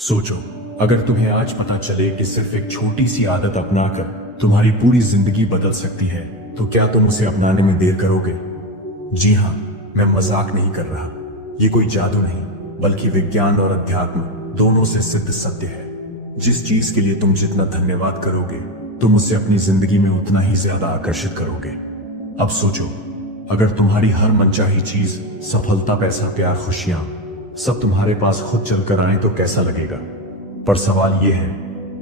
सोचो, अगर तुम्हें आज पता चले कि सिर्फ एक छोटी सी आदत अपनाकर तुम्हारी पूरी जिंदगी बदल सकती है, तो क्या तुम उसे अपनाने में देर करोगे? जी हाँ, मैं मजाक नहीं कर रहा। ये कोई जादू नहीं, बल्कि विज्ञान और अध्यात्म दोनों से सिद्ध सत्य है। जिस चीज के लिए तुम जितना धन्यवाद करोगे, तुम उसे अपनी जिंदगी में उतना ही ज्यादा आकर्षित करोगे। अब सोचो, अगर तुम्हारी हर मनचाही चीज, सफलता, पैसा, प्यार, खुशियां सब तुम्हारे पास खुद चलकर आए तो कैसा लगेगा? पर सवाल यह है,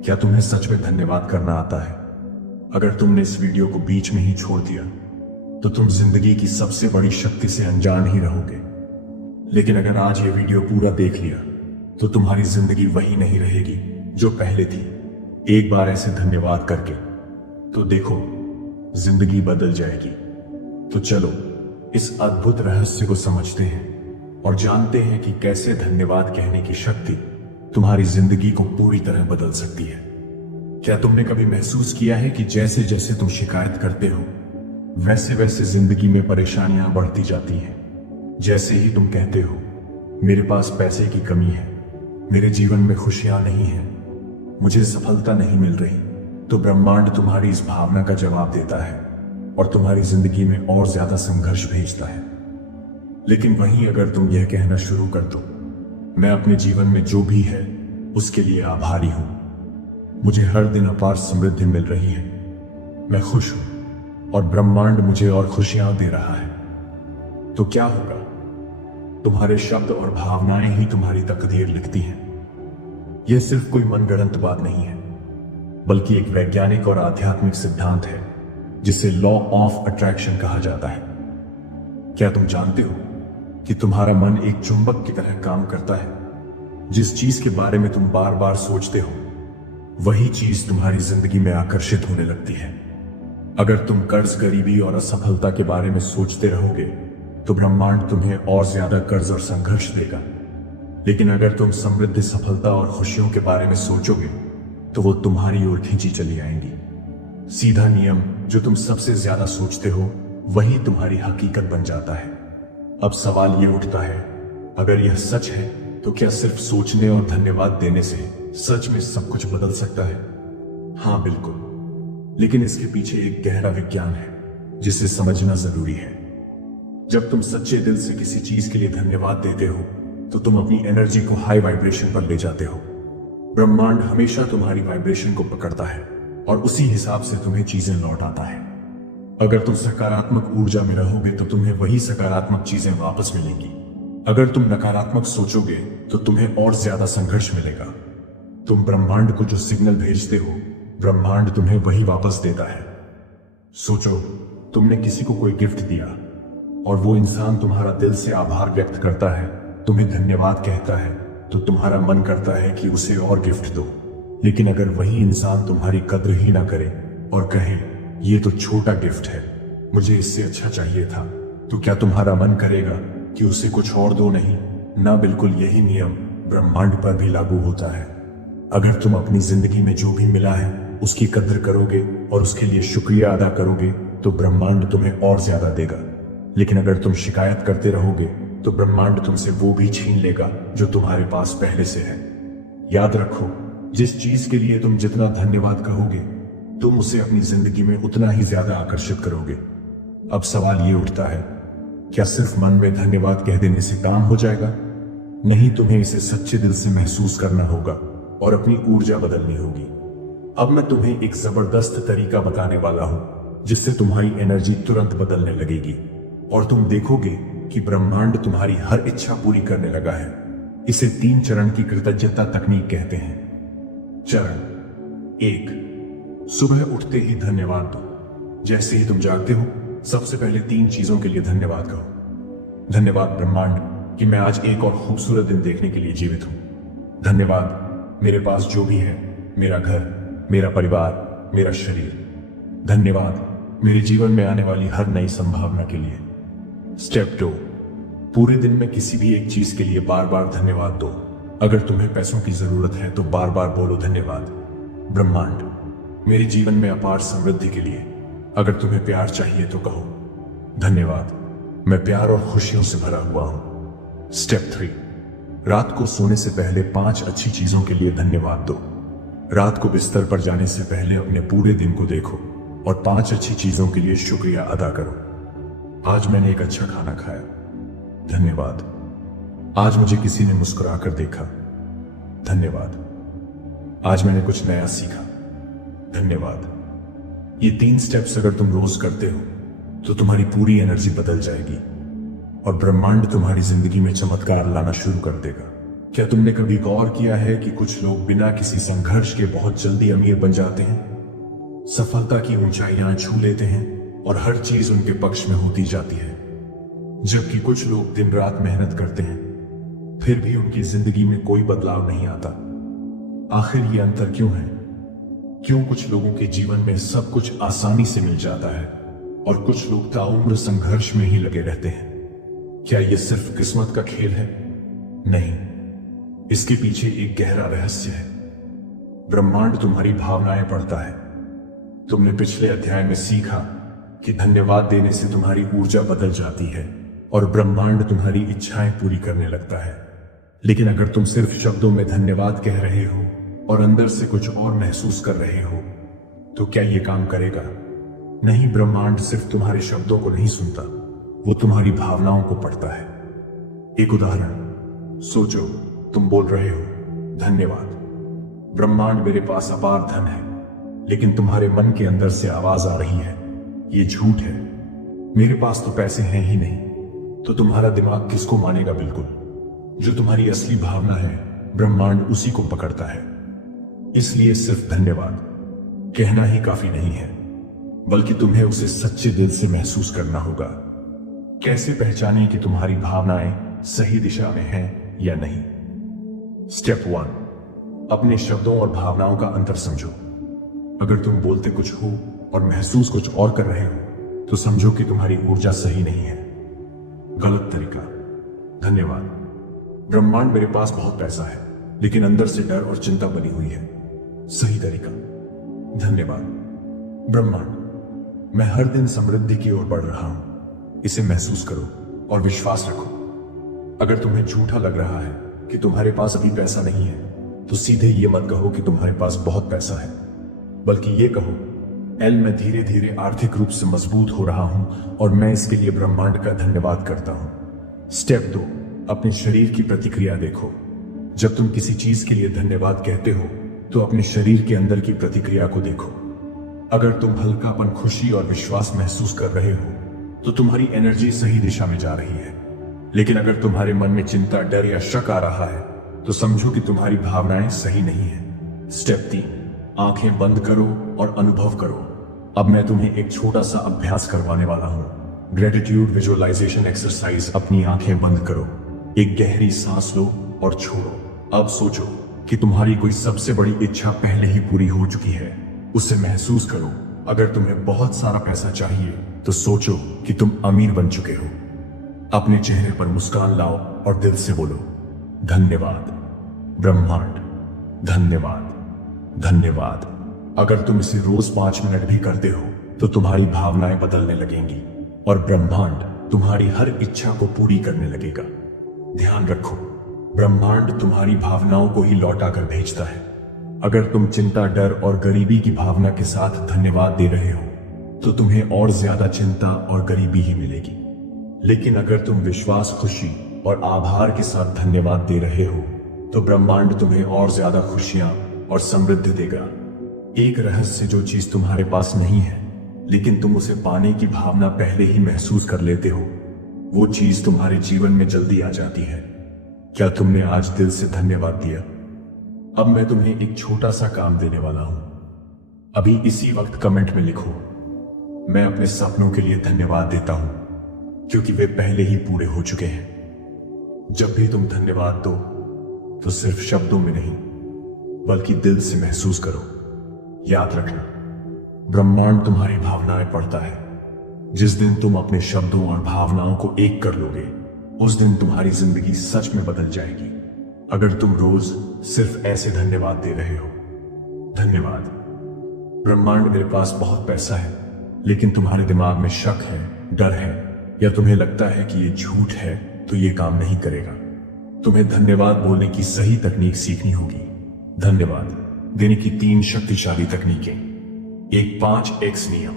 क्या तुम्हें सच में धन्यवाद करना आता है? अगर तुमने इस वीडियो को बीच में ही छोड़ दिया, तो तुम जिंदगी की सबसे बड़ी शक्ति से अनजान ही रहोगे। लेकिन अगर आज ये वीडियो पूरा देख लिया, तो तुम्हारी जिंदगी वही नहीं रहेगी जो पहले थी। एक बार ऐसे धन्यवाद करके तो देखो, जिंदगी बदल जाएगी। तो चलो इस अद्भुत रहस्य को समझते हैं और जानते हैं कि कैसे धन्यवाद कहने की शक्ति तुम्हारी जिंदगी को पूरी तरह बदल सकती है। क्या तुमने कभी महसूस किया है कि जैसे जैसे तुम शिकायत करते हो, वैसे वैसे जिंदगी में परेशानियां बढ़ती जाती हैं? जैसे ही तुम कहते हो, मेरे पास पैसे की कमी है, मेरे जीवन में खुशियां नहीं है, मुझे सफलता नहीं मिल रही, तो ब्रह्मांड तुम्हारी इस भावना का जवाब देता है और तुम्हारी जिंदगी में और ज्यादा संघर्ष भेजता है। लेकिन वहीं अगर तुम यह कहना शुरू कर दो, मैं अपने जीवन में जो भी है उसके लिए आभारी हूं, मुझे हर दिन अपार समृद्धि मिल रही है, मैं खुश हूं और ब्रह्मांड मुझे और खुशियां दे रहा है, तो क्या होगा? तुम्हारे शब्द और भावनाएं ही तुम्हारी तकदीर लिखती हैं। यह सिर्फ कोई मनगढ़ंत बात नहीं है, बल्कि एक वैज्ञानिक और आध्यात्मिक सिद्धांत है जिसे लॉ ऑफ अट्रैक्शन कहा जाता है। क्या तुम जानते हो कि तुम्हारा मन एक चुंबक की तरह काम करता है? जिस चीज के बारे में तुम बार बार सोचते हो, वही चीज तुम्हारी जिंदगी में आकर्षित होने लगती है। अगर तुम कर्ज, गरीबी और असफलता के बारे में सोचते रहोगे, तो ब्रह्मांड तुम्हें और ज्यादा कर्ज और संघर्ष देगा। लेकिन अगर तुम समृद्धि, सफलता और खुशियों के बारे में सोचोगे, तो वो तुम्हारी ओर खींची चली आएंगी। सीधा नियम, जो तुम सबसे ज्यादा सोचते हो, वही तुम्हारी हकीकत बन जाता है। अब सवाल ये उठता है, अगर यह सच है, तो क्या सिर्फ सोचने और धन्यवाद देने से सच में सब कुछ बदल सकता है? हाँ, बिल्कुल। लेकिन इसके पीछे एक गहरा विज्ञान है जिसे समझना जरूरी है। जब तुम सच्चे दिल से किसी चीज के लिए धन्यवाद देते हो, तो तुम अपनी एनर्जी को हाई वाइब्रेशन पर ले जाते हो। ब्रह्मांड हमेशा तुम्हारी वाइब्रेशन को पकड़ता है और उसी हिसाब से तुम्हें चीजें लौट आता है। अगर तुम सकारात्मक ऊर्जा में रहोगे, तो तुम्हें वही सकारात्मक चीजें वापस मिलेंगी। अगर तुम नकारात्मक सोचोगे, तो तुम्हें और ज्यादा संघर्ष मिलेगा। तुम ब्रह्मांड को जो सिग्नल भेजते हो, ब्रह्मांड तुम्हें वही वापस देता है। सोचो, तुमने किसी को कोई गिफ्ट दिया और वो इंसान तुम्हारा दिल से आभार व्यक्त करता है, तुम्हें धन्यवाद कहता है, तो तुम्हारा मन करता है कि उसे और गिफ्ट दो। लेकिन अगर वही इंसान तुम्हारी कद्र ही ना करे और कहे, ये तो छोटा गिफ्ट है, मुझे इससे अच्छा चाहिए था, तो क्या तुम्हारा मन करेगा कि उसे कुछ और दो? नहीं ना, बिल्कुल। यही नियम ब्रह्मांड पर भी लागू होता है। अगर तुम अपनी जिंदगी में जो भी मिला है उसकी कद्र करोगे और उसके लिए शुक्रिया अदा करोगे, तो ब्रह्मांड तुम्हें और ज्यादा देगा। लेकिन अगर तुम शिकायत करते रहोगे, तो ब्रह्मांड तुमसे वो भी छीन लेगा जो तुम्हारे पास पहले से है। याद रखो, जिस चीज के लिए तुम जितना धन्यवाद कहोगे, तुम उसे अपनी जिंदगी में उतना ही ज्यादा आकर्षित करोगे। अब सवाल ये उठता है, क्या सिर्फ मन में धन्यवाद कह देने से काम हो जाएगा? नहीं, तुम्हें इसे सच्चे दिल से महसूस करना होगा और अपनी ऊर्जा बदलनी होगी। अब मैं तुम्हें एक जबरदस्त तरीका बताने वाला हूं, जिससे तुम्हारी एनर्जी तुरंत बदलने लगेगी और तुम देखोगे कि ब्रह्मांड तुम्हारी हर इच्छा पूरी करने लगा है। इसे 3 चरण की कृतज्ञता तकनीक कहते हैं। चरण 1, सुबह उठते ही धन्यवाद दो। जैसे ही तुम जागते हो, सबसे पहले 3 चीजों के लिए धन्यवाद कहो। धन्यवाद ब्रह्मांड कि मैं आज एक और खूबसूरत दिन देखने के लिए जीवित हूं। धन्यवाद मेरे पास जो भी है, मेरा घर, मेरा परिवार, मेरा शरीर। धन्यवाद मेरे जीवन में आने वाली हर नई संभावना के लिए। स्टेप 2, पूरे दिन में किसी भी एक चीज के लिए बार बार धन्यवाद दो। अगर तुम्हें पैसों की जरूरत है, तो बार बार बोलो, धन्यवाद ब्रह्मांड मेरे जीवन में अपार समृद्धि के लिए। अगर तुम्हें प्यार चाहिए, तो कहो, धन्यवाद मैं प्यार और खुशियों से भरा हुआ हूं। स्टेप 3, रात को सोने से पहले 5 अच्छी चीजों के लिए धन्यवाद दो। रात को बिस्तर पर जाने से पहले अपने पूरे दिन को देखो और 5 अच्छी चीजों के लिए शुक्रिया अदा करो। आज मैंने एक अच्छा खाना खाया, धन्यवाद। आज मुझे किसी ने मुस्कुराकर देखा, धन्यवाद। आज मैंने कुछ नया सीखा, धन्यवाद। ये 3 स्टेप्स अगर तुम रोज करते हो तो तुम्हारी पूरी एनर्जी बदल जाएगी और ब्रह्मांड तुम्हारी जिंदगी में चमत्कार लाना शुरू कर देगा। क्या तुमने कभी गौर किया है कि कुछ लोग बिना किसी संघर्ष के बहुत जल्दी अमीर बन जाते हैं, सफलता की ऊंचाइयां छू लेते हैं और हर चीज उनके पक्ष में होती जाती है, जबकि कुछ लोग दिन रात मेहनत करते हैं फिर भी उनकी जिंदगी में कोई बदलाव नहीं आता। आखिर ये अंतर क्यों है? क्यों कुछ लोगों के जीवन में सब कुछ आसानी से मिल जाता है और कुछ लोग ताउम्र संघर्ष में ही लगे रहते हैं? क्या यह सिर्फ किस्मत का खेल है? नहीं, इसके पीछे एक गहरा रहस्य है। ब्रह्मांड तुम्हारी भावनाएं पढ़ता है। तुमने पिछले अध्याय में सीखा कि धन्यवाद देने से तुम्हारी ऊर्जा बदल जाती है और ब्रह्मांड तुम्हारी इच्छाएं पूरी करने लगता है। लेकिन अगर तुम सिर्फ शब्दों में धन्यवाद कह रहे हो और अंदर से कुछ और महसूस कर रहे हो तो क्या यह काम करेगा? नहीं, ब्रह्मांड सिर्फ तुम्हारे शब्दों को नहीं सुनता, वो तुम्हारी भावनाओं को पढ़ता है। एक उदाहरण सोचो, तुम बोल रहे हो धन्यवाद ब्रह्मांड, मेरे पास अपार धन है, लेकिन तुम्हारे मन के अंदर से आवाज आ रही है, ये झूठ है, मेरे पास तो पैसे हैं ही नहीं। तो तुम्हारा दिमाग किसको मानेगा? बिल्कुल, जो तुम्हारी असली भावना है ब्रह्मांड उसी को पकड़ता है। इसलिए सिर्फ धन्यवाद कहना ही काफी नहीं है, बल्कि तुम्हें उसे सच्चे दिल से महसूस करना होगा। कैसे पहचानें कि तुम्हारी भावनाएं सही दिशा में हैं या नहीं? स्टेप 1, अपने शब्दों और भावनाओं का अंतर समझो। अगर तुम बोलते कुछ हो और महसूस कुछ और कर रहे हो तो समझो कि तुम्हारी ऊर्जा सही नहीं है। गलत तरीका, धन्यवाद ब्रह्मांड, मेरे पास बहुत पैसा है, लेकिन अंदर से डर और चिंता बनी हुई है। सही तरीका, धन्यवाद ब्रह्मांड, मैं हर दिन समृद्धि की ओर बढ़ रहा हूं, इसे महसूस करो और विश्वास रखो। अगर तुम्हें झूठा लग रहा है कि तुम्हारे पास अभी पैसा नहीं है तो सीधे ये मत कहो कि तुम्हारे पास बहुत पैसा है, बल्कि ये कहो, मैं धीरे धीरे आर्थिक रूप से मजबूत हो रहा हूं और मैं इसके लिए ब्रह्मांड का धन्यवाद करता हूं। स्टेप 2, अपने शरीर की प्रतिक्रिया देखो। जब तुम किसी चीज के लिए धन्यवाद कहते हो तो अपने शरीर के अंदर की प्रतिक्रिया को देखो। अगर तुम हल्कापन, खुशी और विश्वास महसूस कर रहे हो तो तुम्हारी एनर्जी सही दिशा में जा रही है। लेकिन अगर तुम्हारे मन में चिंता, डर या शक आ रहा है तो समझो कि तुम्हारी भावनाएं सही नहीं है। स्टेप 3, आंखें बंद करो और अनुभव करो। अब मैं तुम्हें एक छोटा सा अभ्यास करवाने वाला हूं, ग्रेटिट्यूड विजुअलाइजेशन एक्सरसाइज। अपनी आंखें बंद करो, एक गहरी सांस लो और छोड़ो। अब सोचो कि तुम्हारी कोई सबसे बड़ी इच्छा पहले ही पूरी हो चुकी है, उसे महसूस करो। अगर तुम्हें बहुत सारा पैसा चाहिए तो सोचो कि तुम अमीर बन चुके हो। अपने चेहरे पर मुस्कान लाओ और दिल से बोलो, धन्यवाद ब्रह्मांड, धन्यवाद, धन्यवाद। अगर तुम इसे रोज 5 मिनट भी करते हो तो तुम्हारी भावनाएं बदलने लगेंगी और ब्रह्मांड तुम्हारी हर इच्छा को पूरी करने लगेगा। ध्यान रखो, ब्रह्मांड तुम्हारी भावनाओं को ही लौटा कर भेजता है। अगर तुम चिंता, डर और गरीबी की भावना के साथ धन्यवाद दे रहे हो तो तुम्हें और ज्यादा चिंता और गरीबी ही मिलेगी। लेकिन अगर तुम विश्वास, खुशी और आभार के साथ धन्यवाद दे रहे हो तो ब्रह्मांड तुम्हें और ज्यादा खुशियां और समृद्धि देगा। एक रहस्य, जो चीज तुम्हारे पास नहीं है लेकिन तुम उसे पाने की भावना पहले ही महसूस कर लेते हो, वो चीज तुम्हारे जीवन में जल्दी आ जाती है। क्या तुमने आज दिल से धन्यवाद दिया? अब मैं तुम्हें एक छोटा सा काम देने वाला हूं। अभी इसी वक्त कमेंट में लिखो, मैं अपने सपनों के लिए धन्यवाद देता हूं क्योंकि वे पहले ही पूरे हो चुके हैं। जब भी तुम धन्यवाद दो तो सिर्फ शब्दों में नहीं बल्कि दिल से महसूस करो। याद रखना, ब्रह्मांड तुम्हारी भावनाएं पढ़ता है। जिस दिन तुम अपने शब्दों और भावनाओं को एक कर लोगे उस दिन तुम्हारी जिंदगी सच में बदल जाएगी। अगर तुम रोज सिर्फ ऐसे धन्यवाद दे रहे हो, धन्यवाद ब्रह्मांड, मेरे पास बहुत पैसा है, लेकिन तुम्हारे दिमाग में शक है, डर है या तुम्हें लगता है कि ये झूठ है तो ये काम नहीं करेगा, तुम्हें धन्यवाद बोलने की सही तकनीक सीखनी होगी। धन्यवाद देने की 3 शक्तिशाली तकनीकें। एक 5x नियम।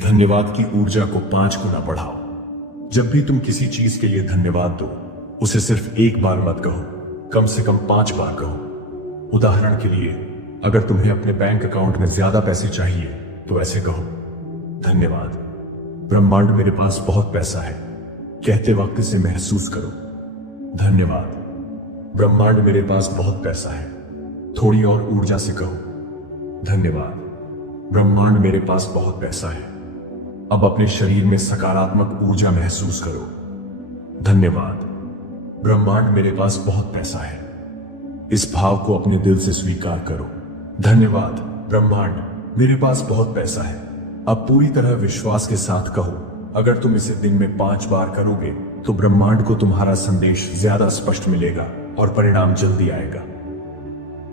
धन्यवाद की ऊर्जा को 5 गुना बढ़ाओ। जब भी तुम किसी चीज के लिए धन्यवाद दो, उसे सिर्फ एक बार मत कहो, कम से कम 5 बार कहो। उदाहरण के लिए, अगर तुम्हें अपने बैंक अकाउंट में ज्यादा पैसे चाहिए तो ऐसे कहो, धन्यवाद ब्रह्मांड, मेरे पास बहुत पैसा है। कहते वक्त इसे महसूस करो, धन्यवाद ब्रह्मांड, मेरे पास बहुत पैसा है। थोड़ी और ऊर्जा से कहो, धन्यवाद ब्रह्मांड, मेरे पास बहुत पैसा है। अब अपने शरीर में सकारात्मक ऊर्जा महसूस करो, धन्यवाद ब्रह्मांड, मेरे पास बहुत पैसा है। इस भाव को अपने दिल से स्वीकार करो, धन्यवाद ब्रह्मांड, मेरे पास बहुत पैसा है। अब पूरी तरह विश्वास के साथ कहो, अगर तुम इसे दिन में 5 बार करोगे तो ब्रह्मांड को तुम्हारा संदेश ज्यादा स्पष्ट मिलेगा और परिणाम जल्दी आएगा।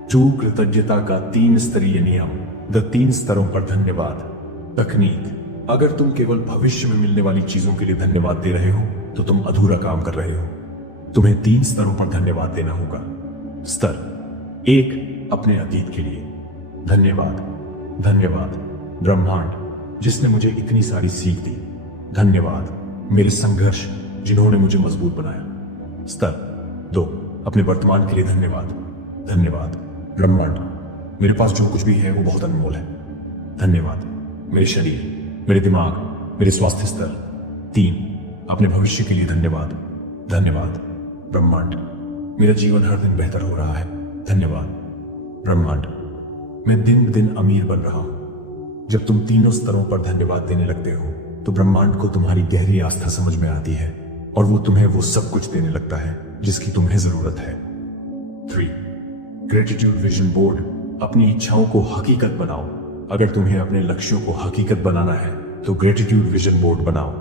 ट्रू कृतज्ञता का 3 स्तरीय नियम। द 3 स्तरों पर धन्यवाद तकनीक। अगर तुम केवल भविष्य में मिलने वाली चीजों के लिए धन्यवाद दे रहे हो तो तुम अधूरा काम कर रहे हो। तुम्हें 3 स्तरों पर धन्यवाद देना होगा। स्तर 1, अपने अतीत के लिए धन्यवाद। धन्यवाद ब्रह्मांड, जिसने मुझे इतनी सारी सीख दी। धन्यवाद मेरे संघर्ष, जिन्होंने मुझे मजबूत बनाया। स्तर 2, अपने वर्तमान के लिए धन्यवाद। धन्यवाद ब्रह्मांड, मेरे पास जो कुछ भी है वो बहुत अनमोल है। धन्यवाद मेरे शरीर, मेरे दिमाग, मेरे स्वास्थ्य स्तर। 3, अपने भविष्य के लिए धन्यवाद। धन्यवाद ब्रह्मांड, मेरा जीवन हर दिन बेहतर हो रहा है। धन्यवाद ब्रह्मांड, मैं दिन ब दिन अमीर बन रहा हूं। जब तुम तीनों स्तरों पर धन्यवाद देने लगते हो तो ब्रह्मांड को तुम्हारी गहरी आस्था समझ में आती है और वो तुम्हें वो सब कुछ देने लगता है जिसकी तुम्हें जरूरत है। 3, ग्रेटिट्यूड विजन बोर्ड। अपनी इच्छाओं को हकीकत बनाओ। अगर तुम्हें अपने लक्ष्यों को हकीकत बनाना है तो ग्रेटिट्यूड विजन बोर्ड बनाओ।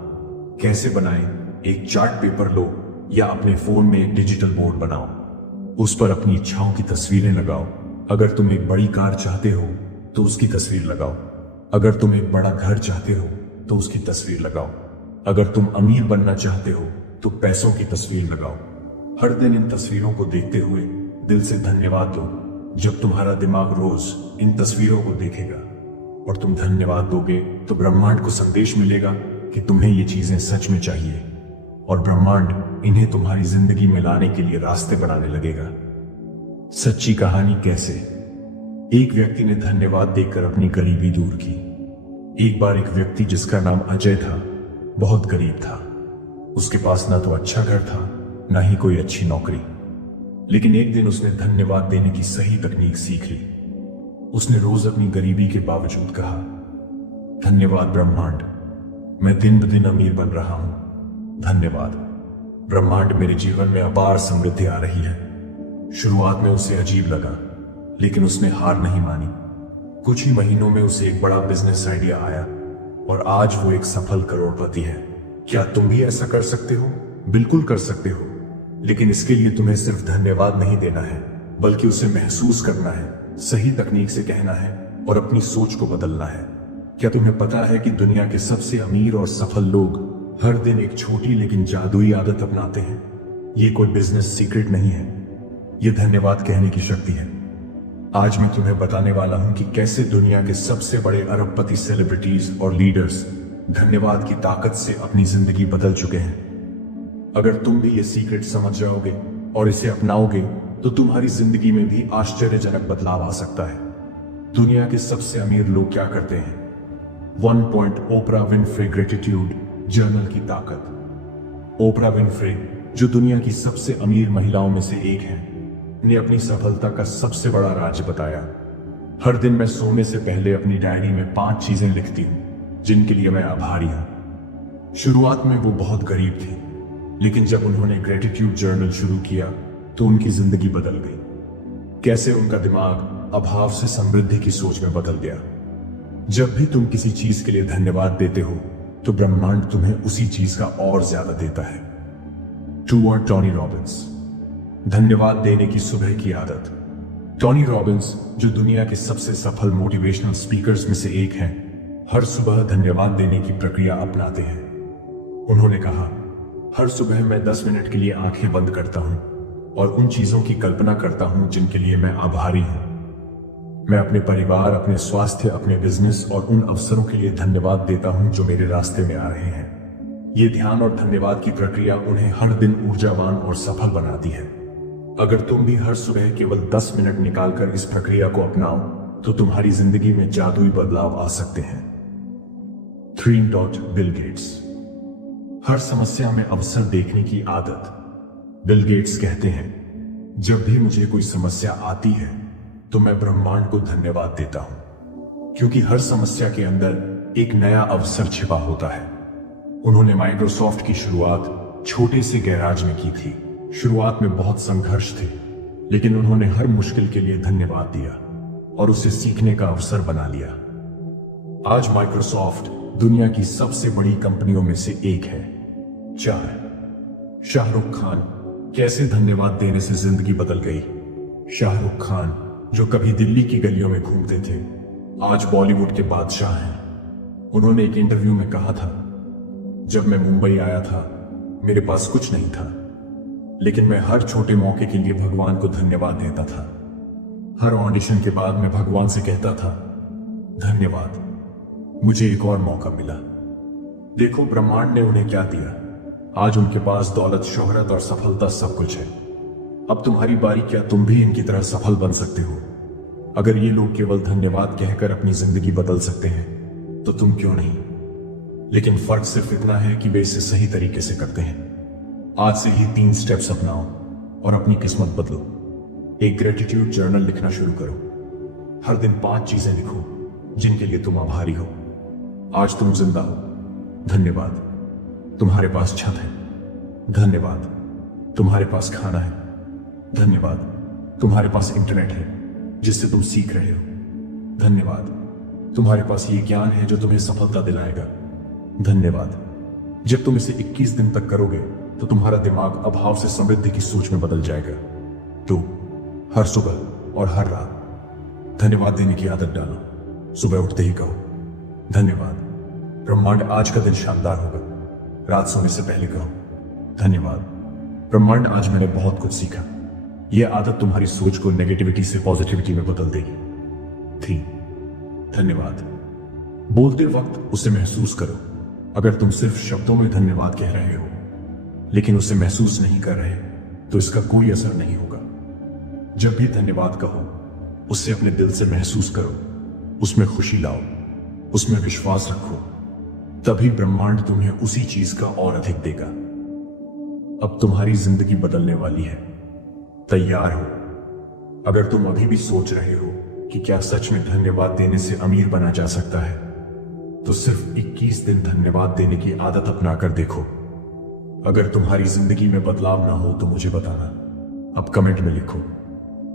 कैसे बनाएं? एक चार्ट पेपर लो या अपने फोन में एक डिजिटल बोर्ड बनाओ। उस पर अपनी इच्छाओं की तस्वीरें लगाओ। अगर तुम एक बड़ी कार चाहते हो तो उसकी तस्वीर लगाओ। अगर तुम एक बड़ा घर चाहते हो तो उसकी तस्वीर लगाओ। अगर तुम अमीर बनना चाहते हो तो पैसों की तस्वीर लगाओ। हर दिन इन तस्वीरों को देखते हुए दिल से धन्यवाद दो। जब तुम्हारा दिमाग रोज इन तस्वीरों को देखेगा और तुम धन्यवाद दोगे तो ब्रह्मांड को संदेश मिलेगा कि तुम्हें ये चीजें सच में चाहिए और ब्रह्मांड इन्हें तुम्हारी जिंदगी में लाने के लिए रास्ते बनाने लगेगा। सच्ची कहानी कैसे? एक व्यक्ति ने धन्यवाद देकर अपनी गरीबी दूर की। एक बार एक व्यक्ति जिसका नाम अजय था, बहुत गरीब था। उसके पास ना तो अच्छा घर था, ना ही कोई अच्छी नौकरी। लेकिन एक दिन उसने धन्यवाद देने की सही तकनीक सीख ली। उसने रोज अपनी गरीबी के बावजूद कहा, धन्यवाद ब्रह्मांड, मैं दिन ब दिन अमीर बन रहा हूं। धन्यवाद ब्रह्मांड, मेरे जीवन में अपार समृद्धि आ रही है। शुरुआत में उसे अजीब लगा, लेकिन उसने हार नहीं मानी। कुछ ही महीनों में उसे एक बड़ा बिजनेस आइडिया आया और आज वो एक सफल करोड़पति है। क्या तुम भी ऐसा कर सकते हो? बिल्कुल कर सकते हो, लेकिन इसके लिए तुम्हें सिर्फ धन्यवाद नहीं देना है, बल्कि उसे महसूस करना है, सही तकनीक से कहना है और अपनी सोच को बदलना है। क्या तुम्हें पता है कि दुनिया के सबसे अमीर और सफल लोग हर दिन एक छोटी लेकिन जादुई आदत अपनाते हैं? ये कोई बिजनेस सीक्रेट नहीं है, ये धन्यवाद कहने की शक्ति है। आज मैं तुम्हें बताने वाला हूं कि कैसे दुनिया के सबसे बड़े अरबपति, सेलिब्रिटीज और लीडर्स धन्यवाद की ताकत से अपनी जिंदगी बदल चुके हैं। अगर तुम भी ये सीक्रेट समझ जाओगे और इसे अपनाओगे तो तुम्हारी जिंदगी में भी आश्चर्यजनक बदलाव आ सकता है। दुनिया के सबसे अमीर लोग क्या करते हैं? 1 point Oprah Winfrey gratitude journal की ताकत। ओपरा विनफ्रे, जो दुनिया की सबसे अमीर महिलाओं में से एक है, ने अपनी सफलता का सबसे बड़ा राज बताया। हर दिन मैं सोने से पहले अपनी डायरी में 5 चीजें लिखती हूं जिनके लिए मैं आभारी हूं। शुरुआत में वो बहुत गरीब थी, लेकिन जब उन्होंने ग्रेटिट्यूड जर्नल शुरू किया तो उनकी जिंदगी बदल गई। कैसे उनका दिमाग अभाव से समृद्धि की सोच में बदल गया। जब भी तुम किसी चीज के लिए धन्यवाद देते हो तो ब्रह्मांड तुम्हें उसी चीज का और ज्यादा देता है। टूवर्ड टोनी रॉबिन्स, धन्यवाद देने की सुबह की आदत। टोनी रॉबिन्स, जो दुनिया के सबसे सफल मोटिवेशनल स्पीकर्स में से एक हैं, हर सुबह धन्यवाद देने की प्रक्रिया अपनाते हैं। उन्होंने कहा, हर सुबह मैं 10 मिनट के लिए आंखें बंद करता हूं और उन चीजों की कल्पना करता हूं जिनके लिए मैं आभारी हूं। मैं अपने परिवार, अपने स्वास्थ्य, अपने बिजनेस और उन अवसरों के लिए धन्यवाद देता हूं जो मेरे रास्ते में आ रहे हैं। ये ध्यान और धन्यवाद की प्रक्रिया उन्हें हर दिन ऊर्जावान और सफल बनाती है। अगर तुम भी हर सुबह केवल 10 मिनट निकालकर इस प्रक्रिया को अपनाओ तो तुम्हारी जिंदगी में जादुई बदलाव आ सकते हैं। 3. Bill Gates. हर समस्या में अवसर देखने की आदत। बिल गेट्स कहते हैं, जब भी मुझे कोई समस्या आती है तो मैं ब्रह्मांड को धन्यवाद देता हूं, क्योंकि हर समस्या के अंदर एक नया अवसर छिपा होता है। उन्होंने माइक्रोसॉफ्ट की शुरुआत छोटे से गैराज में की थी। शुरुआत में बहुत संघर्ष थे, लेकिन उन्होंने हर मुश्किल के लिए धन्यवाद दिया और उसे सीखने का अवसर बना लिया। आज माइक्रोसॉफ्ट दुनिया की सबसे बड़ी कंपनियों में से एक है। 4. शाहरुख खान। कैसे धन्यवाद देने से जिंदगी बदल गई। शाहरुख खान, जो कभी दिल्ली की गलियों में घूमते थे, आज बॉलीवुड के बादशाह हैं। उन्होंने एक इंटरव्यू में कहा था, जब मैं मुंबई आया था मेरे पास कुछ नहीं था, लेकिन मैं हर छोटे मौके के लिए भगवान को धन्यवाद देता था। हर ऑडिशन के बाद मैं भगवान से कहता था, धन्यवाद, मुझे एक और मौका मिला। देखो ब्रह्मांड ने उन्हें क्या दिया। आज उनके पास दौलत, शोहरत और सफलता सब कुछ है। अब तुम्हारी बारी। क्या तुम भी इनकी तरह सफल बन सकते हो? अगर ये लोग केवल धन्यवाद कहकर अपनी जिंदगी बदल सकते हैं तो तुम क्यों नहीं? लेकिन फर्क सिर्फ इतना है कि वे इसे सही तरीके से करते हैं। आज से ही 3 स्टेप्स अपनाओ और अपनी किस्मत बदलो। एक ग्रेटिट्यूड जर्नल लिखना शुरू करो। हर दिन 5 चीजें लिखो जिनके लिए तुम आभारी हो। आज तुम जिंदा हो, धन्यवाद। तुम्हारे पास छत है, धन्यवाद। तुम्हारे पास खाना है, धन्यवाद। तुम्हारे पास इंटरनेट है जिससे तुम सीख रहे हो, धन्यवाद। तुम्हारे पास ये ज्ञान है जो तुम्हें सफलता दिलाएगा, धन्यवाद। जब तुम इसे 21 दिन तक करोगे तो तुम्हारा दिमाग अभाव से समृद्धि की सोच में बदल जाएगा। तो हर सुबह और हर रात धन्यवाद देने की आदत डालो। सुबह उठते ही कहो, धन्यवाद ब्रह्मांड, आज का दिन शानदार होगा। रात सोने से पहले कहो, धन्यवाद ब्रह्मांड, आज मैंने बहुत कुछ सीखा। यह आदत तुम्हारी सोच को नेगेटिविटी से पॉजिटिविटी में बदल देगी। 3. धन्यवाद। बोलते वक्त उसे महसूस करो। अगर तुम सिर्फ शब्दों में धन्यवाद कह रहे हो लेकिन उसे महसूस नहीं कर रहे तो इसका कोई असर नहीं होगा। जब भी धन्यवाद कहो उसे अपने दिल से महसूस करो, उसमें खुशी लाओ, उसमें विश्वास रखो, तभी ब्रह्मांड तुम्हें उसी चीज का और अधिक देगा। अब तुम्हारी जिंदगी बदलने वाली है, तैयार हो। अगर तुम अभी भी सोच रहे हो कि क्या सच में धन्यवाद देने से अमीर बना जा सकता है, तो सिर्फ 21 दिन धन्यवाद देने की आदत अपना कर देखो। अगर तुम्हारी जिंदगी में बदलाव ना हो तो मुझे बताना। अब कमेंट में लिखो,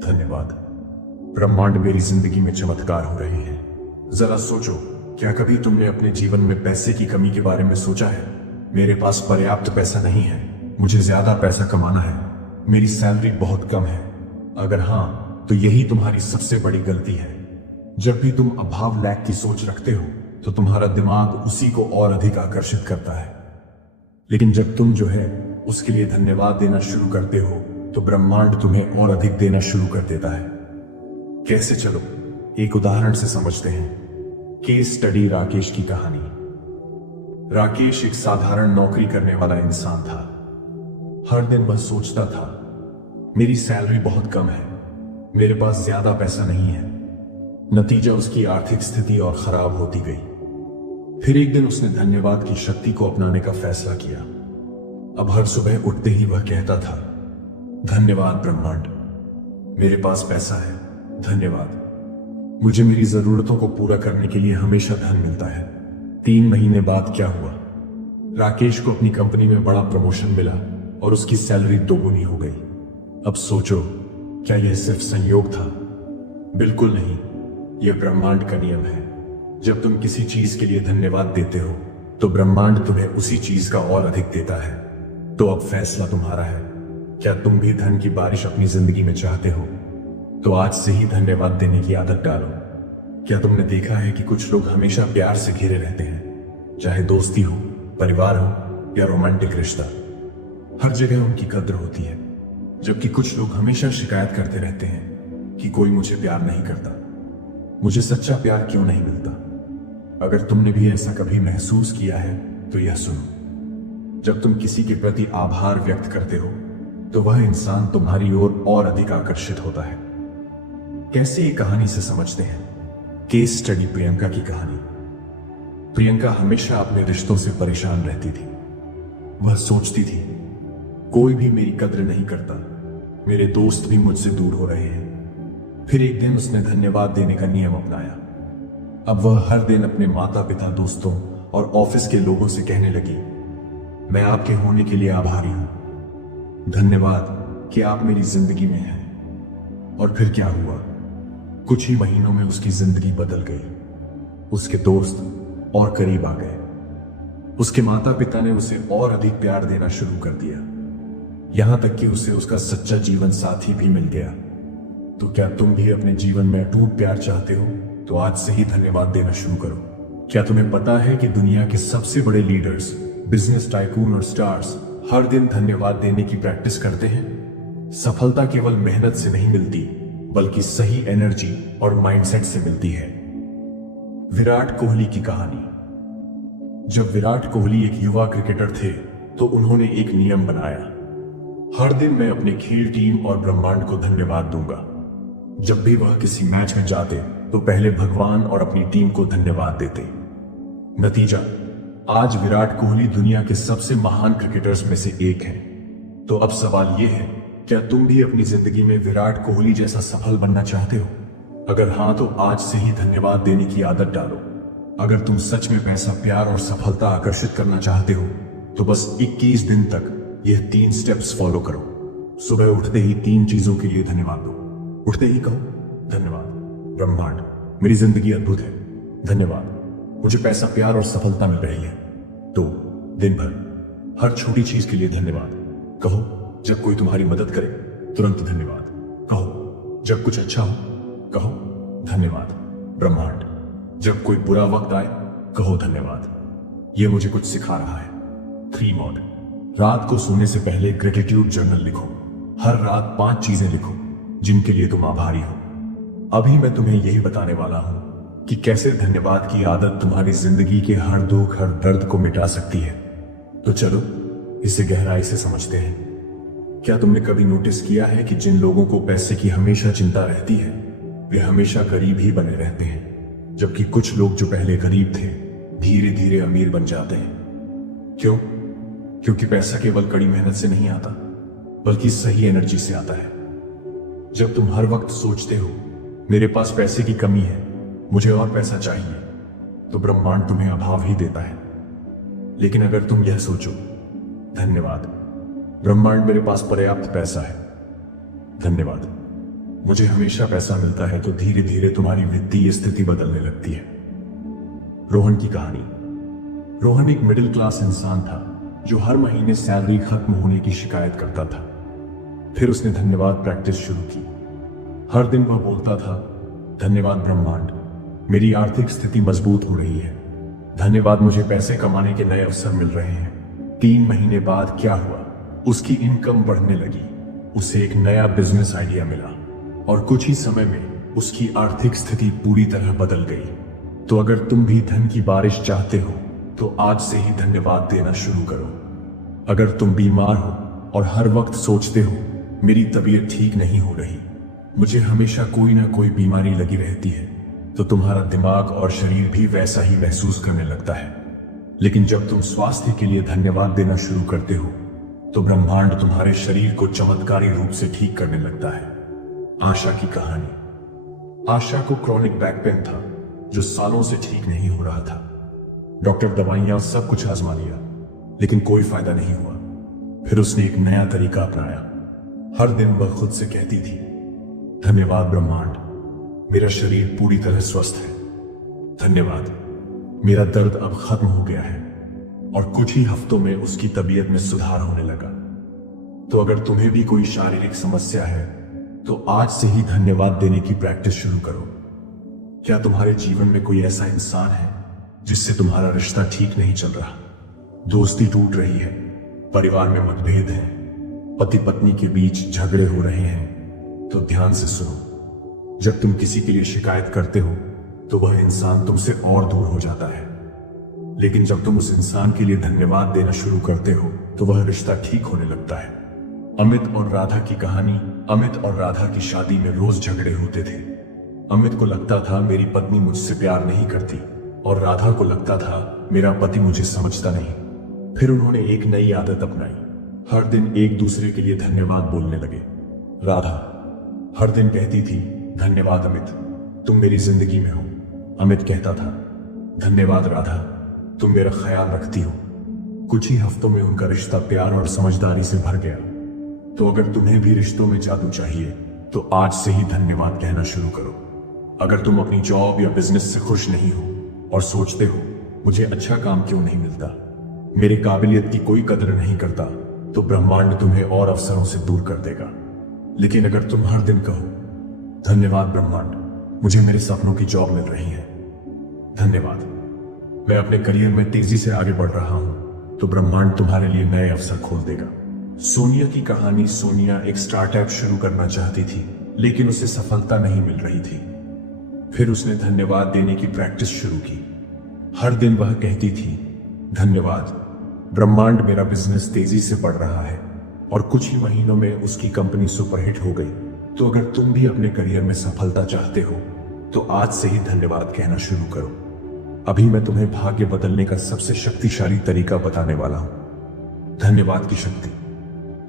धन्यवाद ब्रह्मांड, मेरी जिंदगी में चमत्कार हो रहे हैं। जरा सोचो, क्या कभी तुमने अपने जीवन में पैसे की कमी के बारे में सोचा है? मेरे पास पर्याप्त पैसा नहीं है, मुझे ज्यादा पैसा कमाना है, मेरी सैलरी बहुत कम है। अगर हाँ, तो यही तुम्हारी सबसे बड़ी गलती है। जब भी तुम अभाव, लैक की सोच रखते हो तो तुम्हारा दिमाग उसी को और अधिक आकर्षित करता है। लेकिन जब तुम जो है उसके लिए धन्यवाद देना शुरू करते हो तो ब्रह्मांड तुम्हें और अधिक देना शुरू कर देता है। कैसे? चलो एक उदाहरण से समझते हैं। केस स्टडी राकेश की कहानी। राकेश एक साधारण नौकरी करने वाला इंसान था। हर दिन वह सोचता था, मेरी सैलरी बहुत कम है, मेरे पास ज्यादा पैसा नहीं है। नतीजा उसकी आर्थिक स्थिति और खराब होती गई। फिर एक दिन उसने धन्यवाद की शक्ति को अपनाने का फैसला किया। अब हर सुबह उठते ही वह कहता था, धन्यवाद ब्रह्मांड, मेरे पास पैसा है, धन्यवाद, मुझे मेरी जरूरतों को पूरा करने के लिए हमेशा धन मिलता है। 3 महीने बाद क्या हुआ? राकेश को अपनी कंपनी में बड़ा प्रमोशन मिला और उसकी सैलरी दोगुनी हो गई। अब सोचो, क्या यह सिर्फ संयोग था? बिल्कुल नहीं, यह ब्रह्मांड का नियम है। जब तुम किसी चीज के लिए धन्यवाद देते हो तो ब्रह्मांड तुम्हें उसी चीज का और अधिक देता है। तो अब फैसला तुम्हारा है। क्या तुम भी धन की बारिश अपनी जिंदगी में चाहते हो? तो आज से ही धन्यवाद देने की आदत डालो। क्या तुमने देखा है कि कुछ लोग हमेशा प्यार से घिरे रहते हैं, चाहे दोस्ती हो, परिवार हो या रोमांटिक रिश्ता, हर जगह उनकी कद्र होती है। जबकि कुछ लोग हमेशा शिकायत करते रहते हैं कि कोई मुझे प्यार नहीं करता, मुझे सच्चा प्यार क्यों नहीं मिलता। अगर तुमने भी ऐसा कभी महसूस किया है तो यह सुनो, जब तुम किसी के प्रति आभार व्यक्त करते हो तो वह इंसान तुम्हारी ओर और अधिक आकर्षित होता है। कैसे ये कहानी से समझते हैं? केस स्टडी प्रियंका की कहानी। प्रियंका हमेशा अपने रिश्तों से परेशान रहती थी। वह सोचती थी, कोई भी मेरी कद्र नहीं करता, मेरे दोस्त भी मुझसे दूर हो रहे हैं। फिर एक दिन उसने धन्यवाद देने का नियम अपनाया। अब वह हर दिन अपने माता पिता, दोस्तों और ऑफिस के लोगों से कहने लगी, मैं आपके होने के लिए आभारी हूं, धन्यवाद कि आप मेरी जिंदगी में हैं। और फिर क्या हुआ? कुछ ही महीनों में उसकी जिंदगी बदल गई। उसके दोस्त और करीब आ गए। उसके माता पिता ने उसे और अधिक प्यार देना शुरू कर दिया, यहां तक कि उसे उसका सच्चा जीवन साथी भी मिल गया। तो क्या तुम भी अपने जीवन में अटूट प्यार चाहते हो? तो आज से ही धन्यवाद देना शुरू करो। क्या तुम्हें पता है कि दुनिया के सबसे बड़े लीडर्स, बिजनेस टाइकून और स्टार्स हर दिन धन्यवाद देने की प्रैक्टिस करते हैं? सफलता केवल मेहनत से नहीं मिलती, बल्कि सही एनर्जी और माइंडसेट से मिलती है। विराट कोहली की कहानी। जब विराट कोहली एक युवा क्रिकेटर थे तो उन्होंने एक नियम बनाया, हर दिन मैं अपने खेल टीम और ब्रह्मांड को धन्यवाद दूंगा। जब भी वह किसी मैच में जाते तो पहले भगवान और अपनी टीम को धन्यवाद देते। नतीजा, आज विराट कोहली दुनिया के सबसे महान क्रिकेटर्स में से एक हैं। तो अब सवाल यह है, क्या तुम भी अपनी जिंदगी में विराट कोहली जैसा सफल बनना चाहते हो? अगर हां, तो आज से ही धन्यवाद देने की आदत डालो। अगर तुम सच में पैसा, प्यार और सफलता आकर्षित करना चाहते हो तो बस 21 दिन तक यह 3 स्टेप्स फॉलो करो। सुबह उठते ही 3 चीजों के लिए धन्यवाद दो। उठते ही कहो, धन्यवाद ब्रह्मांड, मेरी जिंदगी अद्भुत है, धन्यवाद मुझे पैसा, प्यार और सफलता मिल रही है। 2, दिन भर हर छोटी चीज के लिए धन्यवाद कहो। जब कोई तुम्हारी मदद करे तुरंत धन्यवाद कहो। जब कुछ अच्छा हो कहो धन्यवाद ब्रह्मांड। जब कोई बुरा वक्त आए कहो धन्यवाद, यह मुझे कुछ सिखा रहा है। 3 मोड। रात को सोने से पहले ग्रेटिट्यूड जर्नल लिखो। हर रात 5 चीजें लिखो जिनके लिए तुम आभारी हो। अभी मैं तुम्हें यही बताने वाला हूं कि कैसे धन्यवाद की आदत तुम्हारी जिंदगी के हर दुख, हर दर्द को मिटा सकती है। तो चलो इसे गहराई से समझते हैं। क्या तुमने कभी नोटिस किया है कि जिन लोगों को पैसे की हमेशा चिंता रहती है वे हमेशा गरीब ही बने रहते हैं, जबकि कुछ लोग जो पहले गरीब थे धीरे धीरे अमीर बन जाते हैं। क्यों? क्योंकि पैसा केवल कड़ी मेहनत से नहीं आता, बल्कि सही एनर्जी से आता है। जब तुम हर वक्त सोचते हो मेरे पास पैसे की कमी है, मुझे और पैसा चाहिए, तो ब्रह्मांड तुम्हें अभाव ही देता है। लेकिन अगर तुम यह सोचो, धन्यवाद ब्रह्मांड, मेरे पास पर्याप्त पैसा है, धन्यवाद मुझे हमेशा पैसा मिलता है, तो धीरे धीरे तुम्हारी वित्तीय स्थिति बदलने लगती है। रोहन की कहानी। रोहन एक मिडिल क्लास इंसान था जो हर महीने सैलरी खत्म होने की शिकायत करता था। फिर उसने धन्यवाद प्रैक्टिस शुरू की। हर दिन वह बोलता था, धन्यवाद ब्रह्मांड, मेरी आर्थिक स्थिति मजबूत हो रही है, धन्यवाद मुझे पैसे कमाने के नए अवसर मिल रहे हैं। 3 महीने बाद क्या हुआ? उसकी इनकम बढ़ने लगी, उसे एक नया बिजनेस आइडिया मिला और कुछ ही समय में उसकी आर्थिक स्थिति पूरी तरह बदल गई। तो अगर तुम भी धन की बारिश चाहते हो तो आज से ही धन्यवाद देना शुरू करो। अगर तुम बीमार हो और हर वक्त सोचते हो मेरी तबीयत ठीक नहीं हो रही, मुझे हमेशा कोई ना कोई बीमारी लगी रहती है, तो तुम्हारा दिमाग और शरीर भी वैसा ही महसूस करने लगता है। लेकिन जब तुम स्वास्थ्य के लिए धन्यवाद देना शुरू करते हो तो ब्रह्मांड तुम्हारे शरीर को चमत्कारी रूप से ठीक करने लगता है। आशा की कहानी। आशा को क्रॉनिक बैक पेन था जो सालों से ठीक नहीं हो रहा था। डॉक्टर, दवाइयां, सब कुछ आजमा लिया, लेकिन कोई फायदा नहीं हुआ। फिर उसने एक नया तरीका अपनाया। हर दिन वह खुद से कहती थी, धन्यवाद ब्रह्मांड, मेरा शरीर पूरी तरह स्वस्थ है, धन्यवाद मेरा दर्द अब खत्म हो गया है। और कुछ ही हफ्तों में उसकी तबीयत में सुधार होने लगा। तो अगर तुम्हें भी कोई शारीरिक समस्या है तो आज से ही धन्यवाद देने की प्रैक्टिस शुरू करो। क्या तुम्हारे जीवन में कोई ऐसा इंसान है जिससे तुम्हारा रिश्ता ठीक नहीं चल रहा? दोस्ती टूट रही है, परिवार में मतभेद है, पति पत्नी के बीच झगड़े हो रहे हैं तो ध्यान से सुनो। जब तुम किसी के लिए शिकायत करते हो तो वह इंसान तुमसे और दूर हो जाता है, लेकिन जब तुम उस इंसान के लिए धन्यवाद देना शुरू करते हो तो वह रिश्ता ठीक होने लगता है। अमित और राधा की कहानी। अमित और राधा की शादी में रोज झगड़े होते थे। अमित को लगता था मेरी पत्नी मुझसे प्यार नहीं करती और राधा को लगता था मेरा पति मुझे समझता नहीं। फिर उन्होंने एक नई आदत अपनाई, हर दिन एक दूसरे के लिए धन्यवाद बोलने लगे। राधा हर दिन कहती थी, धन्यवाद अमित, तुम मेरी जिंदगी में हो। अमित कहता था, धन्यवाद राधा, तुम मेरा ख्याल रखती हो। कुछ ही हफ्तों में उनका रिश्ता प्यार और समझदारी से भर गया। तो अगर तुम्हें भी रिश्तों में जादू चाहिए तो आज से ही धन्यवाद कहना शुरू करो। अगर तुम अपनी जॉब या बिजनेस से खुश नहीं हो और सोचते हो मुझे अच्छा काम क्यों नहीं मिलता, मेरे काबिलियत की कोई कदर नहीं करता, तो ब्रह्मांड तुम्हें और अवसरों से दूर कर देगा। लेकिन अगर तुम हर दिन कहो, धन्यवाद ब्रह्मांड, मुझे मेरे सपनों की जॉब मिल रही है, धन्यवाद मैं अपने करियर में तेजी से आगे बढ़ रहा हूं, तो ब्रह्मांड तुम्हारे लिए नए अवसर खोल देगा। सोनिया की कहानी। सोनिया एक स्टार्टअप शुरू करना चाहती थी, लेकिन उसे सफलता नहीं मिल रही थी। फिर उसने धन्यवाद देने की प्रैक्टिस शुरू की। हर दिन वह कहती थी, धन्यवाद ब्रह्मांड, मेरा बिजनेस तेजी से बढ़ रहा है। और कुछ ही महीनों में उसकी कंपनी सुपरहिट हो गई। तो अगर तुम भी अपने करियर में सफलता चाहते हो तो आज से ही धन्यवाद कहना शुरू करो। अभी मैं तुम्हें भाग्य बदलने का सबसे शक्तिशाली तरीका बताने वाला हूं, धन्यवाद की शक्ति।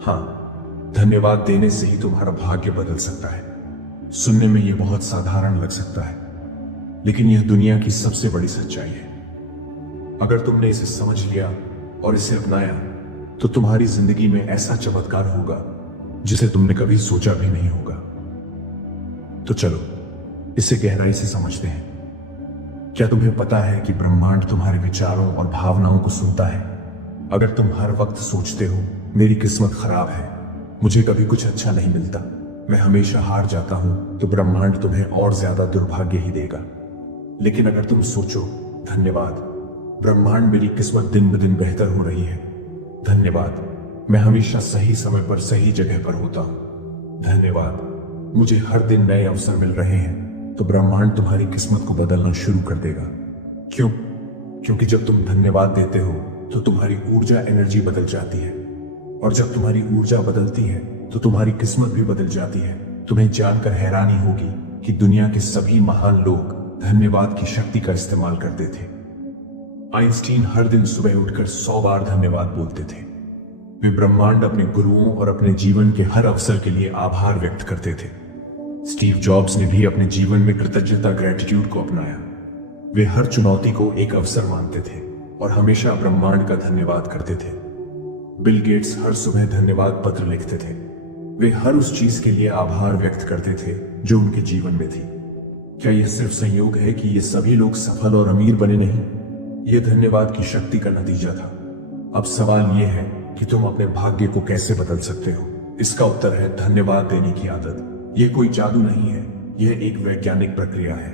हाँ, धन्यवाद देने से ही तुम्हारा भाग्य बदल सकता है। सुनने में यह बहुत साधारण लग सकता है, लेकिन यह दुनिया की सबसे बड़ी सच्चाई है। अगर तुमने इसे समझ लिया और इसे अपनाया तो तुम्हारी जिंदगी में ऐसा चमत्कार होगा जिसे तुमने कभी सोचा भी नहीं होगा। तो चलो इसे गहराई से समझते हैं। क्या तुम्हें पता है कि ब्रह्मांड तुम्हारे विचारों और भावनाओं को सुनता है? अगर तुम हर वक्त सोचते हो मेरी किस्मत खराब है, मुझे कभी कुछ अच्छा नहीं मिलता, मैं हमेशा हार जाता हूं, तो ब्रह्मांड तुम्हें और ज्यादा दुर्भाग्य ही देगा। लेकिन अगर तुम सोचो, धन्यवाद ब्रह्मांड, मेरी किस्मत दिन ब दिन बेहतर हो रही है, धन्यवाद मैं हमेशा सही समय पर सही जगह पर होता हूं, धन्यवाद मुझे हर दिन नए अवसर मिल रहे हैं, तो ब्रह्मांड तुम्हारी किस्मत को बदलना शुरू कर देगा। क्यों? क्योंकि जब तुम धन्यवाद देते हो तो तुम्हारी ऊर्जा एनर्जी बदल जाती है, और जब तुम्हारी ऊर्जा बदलती है तो तुम्हारी किस्मत भी बदल जाती है। तुम्हें जानकर हैरानी होगी कि दुनिया के सभी महान लोग धन्यवाद की शक्ति का इस्तेमाल करते थे। आइंस्टीन हर दिन सुबह उठकर 100 बार धन्यवाद बोलते थे। वे ब्रह्मांड, अपने गुरुओं और अपने जीवन के हर अवसर के लिए आभार व्यक्त करते थे। स्टीव जॉब्स ने भी अपने जीवन में कृतज्ञता, ग्रेटिट्यूड को अपनाया। वे हर चुनौती को एक अवसर मानते थे और हमेशा ब्रह्मांड का धन्यवाद करते थे। बिल गेट्स हर सुबह धन्यवाद पत्र लिखते थे। वे हर उस चीज के लिए आभार व्यक्त करते थे जो उनके जीवन में थी। क्या यह सिर्फ संयोग है कि ये सभी लोग सफल और अमीर बने नहीं? यह धन्यवाद की शक्ति का नतीजा था। अब सवाल यह है कि तुम अपने भाग्य को कैसे बदल सकते हो? इसका उत्तर है धन्यवाद देने की आदत। यह कोई जादू नहीं है, यह एक वैज्ञानिक प्रक्रिया है।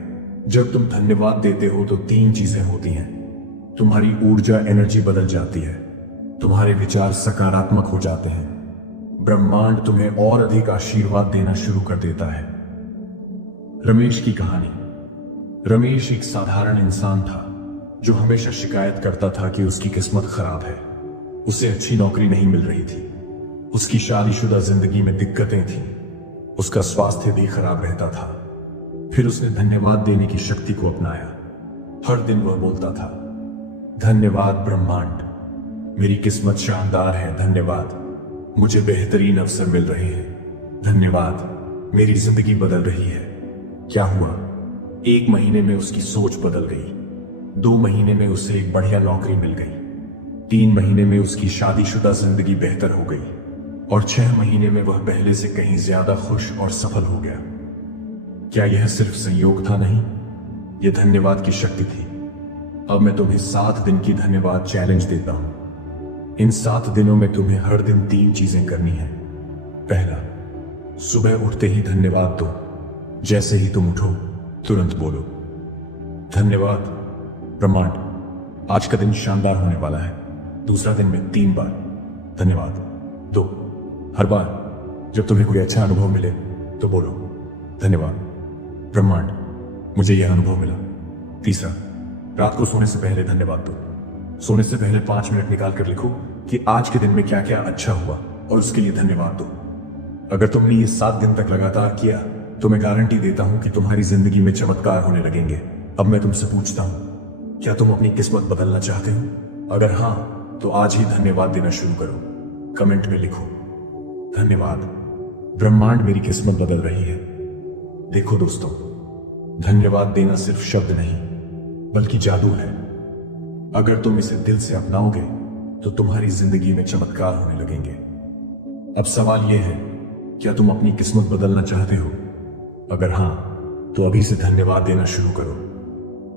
जब तुम धन्यवाद देते हो तो 3 चीजें होती हैं। तुम्हारी ऊर्जा, एनर्जी बदल जाती है, तुम्हारे विचार सकारात्मक हो जाते हैं, ब्रह्मांड तुम्हें और अधिक आशीर्वाद देना शुरू कर देता है। रमेश की कहानी। रमेश एक साधारण इंसान था जो हमेशा शिकायत करता था कि उसकी किस्मत खराब है। उसे अच्छी नौकरी नहीं मिल रही थी, उसकी शादीशुदा जिंदगी में दिक्कतें थीं, उसका स्वास्थ्य भी खराब रहता था। फिर उसने धन्यवाद देने की शक्ति को अपनाया। हर दिन वह बोलता था, धन्यवाद ब्रह्मांड, मेरी किस्मत शानदार है, धन्यवाद मुझे बेहतरीन अवसर मिल रहे हैं, धन्यवाद मेरी जिंदगी बदल रही है। क्या हुआ? 1 महीने में उसकी सोच बदल गई, 2 महीने में उसे एक बढ़िया नौकरी मिल गई, 3 महीने में उसकी शादीशुदा जिंदगी बेहतर हो गई, और 6 महीने में वह पहले से कहीं ज्यादा खुश और सफल हो गया। क्या यह सिर्फ संयोग था? नहीं, यह धन्यवाद की शक्ति थी। अब मैं तुम्हें 7 दिन की धन्यवाद चैलेंज देता हूं। इन 7 दिनों में तुम्हें हर दिन 3 चीजें करनी है। पहला, सुबह उठते ही धन्यवाद दो। जैसे ही तुम उठो तुरंत बोलो, धन्यवाद ब्रह्मांड, आज का दिन शानदार होने वाला है। दूसरा दिन में 3 बार धन्यवाद दो। हर बार जब तुम्हें कोई अच्छा अनुभव मिले तो बोलो धन्यवाद ब्रह्मांड, मुझे यह अनुभव मिला। तीसरा, रात को सोने से पहले धन्यवाद दो। सोने से पहले 5 मिनट निकाल कर लिखो कि आज के दिन में क्या क्या अच्छा हुआ और उसके लिए धन्यवाद दो। अगर तुमने ये 7 दिन तक लगातार किया तो मैं गारंटी देता हूं कि तुम्हारी जिंदगी में चमत्कार होने लगेंगे। अब मैं तुमसे पूछता हूं, क्या तुम अपनी किस्मत बदलना चाहते हो? अगर हां, तो आज ही धन्यवाद देना शुरू करो। कमेंट में लिखो धन्यवाद ब्रह्मांड, मेरी किस्मत बदल रही है। देखो दोस्तों, धन्यवाद देना सिर्फ शब्द नहीं बल्कि जादू है। अगर तुम इसे दिल से अपनाओगे तो तुम्हारी जिंदगी में चमत्कार होने लगेंगे। अब सवाल यह है, क्या तुम अपनी किस्मत बदलना चाहते हो? अगर हां, तो अभी से धन्यवाद देना शुरू करो।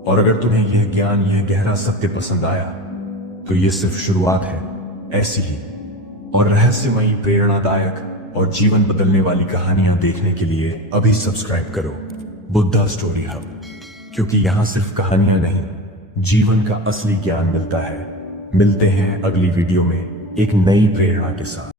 और अगर तुम्हें यह ज्ञान, यह गहरा सत्य पसंद आया तो यह सिर्फ शुरुआत है। ऐसी ही और रहस्यमयी, प्रेरणादायक और जीवन बदलने वाली कहानियां देखने के लिए अभी सब्सक्राइब करो बुद्धा स्टोरी हब, क्योंकि यहां सिर्फ कहानियां नहीं, जीवन का असली ज्ञान मिलता है। मिलते हैं अगली वीडियो में एक नई प्रेरणा के साथ।